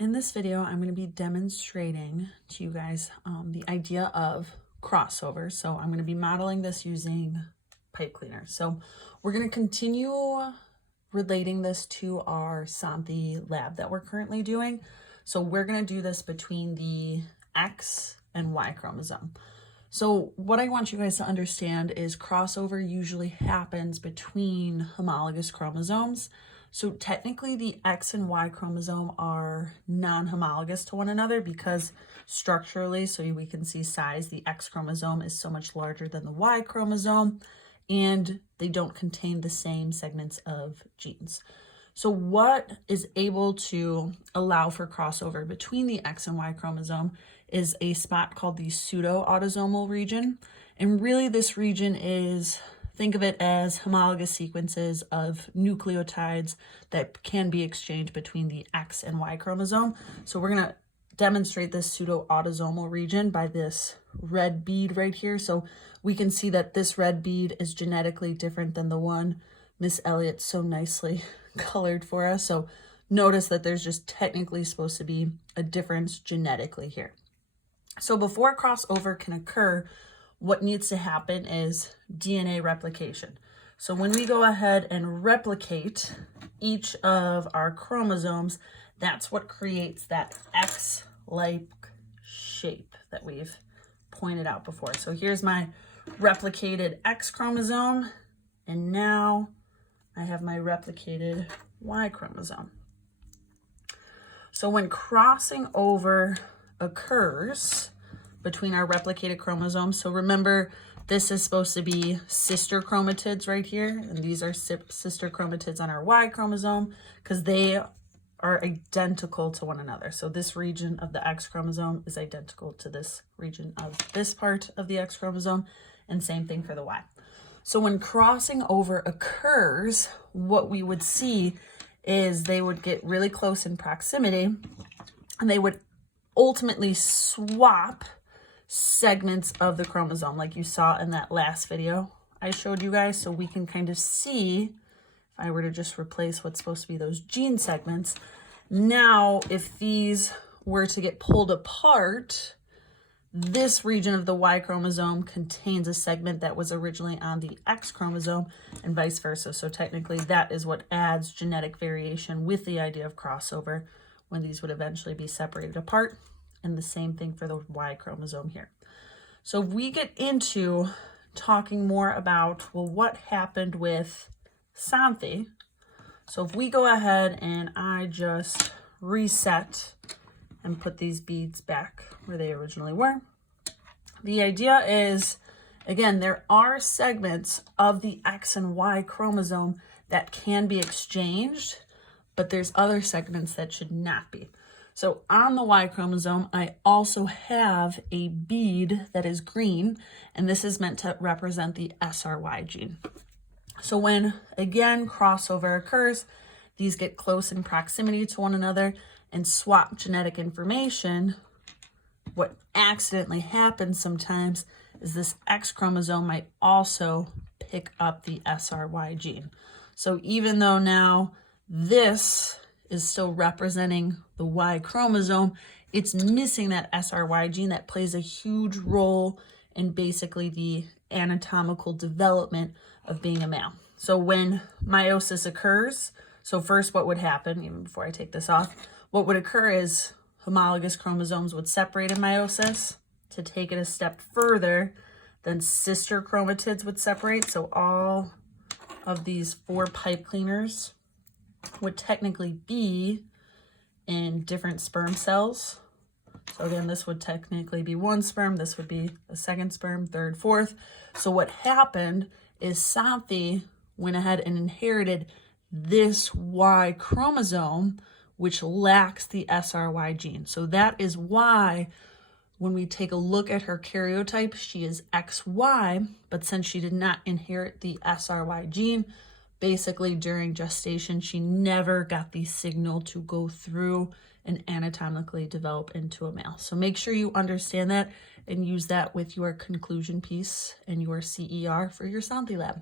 In this video, I'm going to be demonstrating to you guys the idea of crossover. So I'm going to be modeling this using pipe cleaners. So we're going to continue relating this to our Santhi lab that we're currently doing. So we're going to do this between the X and Y chromosome. So what I want you guys to understand is crossover usually happens between homologous chromosomes. So technically the X and Y chromosome are non-homologous to one another because structurally, so we can see size, the X chromosome is so much larger than the Y chromosome, and they don't contain the same segments of genes. So what is able to allow for crossover between the X and Y chromosome is a spot called the pseudo-autosomal region. And really this region is, think of it as homologous sequences of nucleotides that can be exchanged between the X and Y chromosome. So we're going to demonstrate this pseudo-autosomal region by this red bead right here. So we can see that this red bead is genetically different than the one Miss Elliott so nicely colored for us. So notice that there's just technically supposed to be a difference genetically here. So before crossover can occur, what needs to happen is DNA replication. So when we go ahead and replicate each of our chromosomes, that's what creates that X-like shape that we've pointed out before. So here's my replicated X chromosome, and now I have my replicated Y chromosome. So when crossing over occurs between our replicated chromosomes, so remember this is supposed to be sister chromatids right here, and these are sister chromatids on our Y chromosome because they are identical to one another. So this region of the X chromosome is identical to this region of this part of the X chromosome, and same thing for the Y. So when crossing over occurs, what we would see is they would get really close in proximity, and they would ultimately swap segments of the chromosome like you saw in that last video I showed you guys. So we can kind of see, if I were to just replace what's supposed to be those gene segments, now if these were to get pulled apart, this region of the Y chromosome contains a segment that was originally on the X chromosome and vice versa. So technically that is what adds genetic variation with the idea of crossover when these would eventually be separated apart. And the same thing for the Y chromosome here. So we get into talking more about, well, what happened with Santhi. So if we go ahead and I just reset and put these beads back where they originally were. The idea is, again, there are segments of the X and Y chromosome that can be exchanged, but there's other segments that should not be. So on the Y chromosome, I also have a bead that is green, and this is meant to represent the SRY gene. So when, again, crossover occurs, these get close in proximity to one another and swap genetic information. What accidentally happens sometimes is this X chromosome might also pick up the SRY gene. So even though now this is still representing the Y chromosome, it's missing that SRY gene that plays a huge role in basically the anatomical development of being a male. So when meiosis occurs, so first what would happen, even before I take this off, what would occur is homologous chromosomes would separate in meiosis. To take it a step further, then sister chromatids would separate. So all of these 4 pipe cleaners would technically be in different sperm cells. So again, this would technically be 1 sperm, this would be a 2nd sperm, 3rd, 4th. So what happened is Santhi went ahead and inherited this Y chromosome, which lacks the SRY gene. So that is why when we take a look at her karyotype, she is XY, but since she did not inherit the SRY gene, basically during gestation, she never got the signal to go through and anatomically develop into a male. So make sure you understand that and use that with your conclusion piece and your CER for your Santhi lab.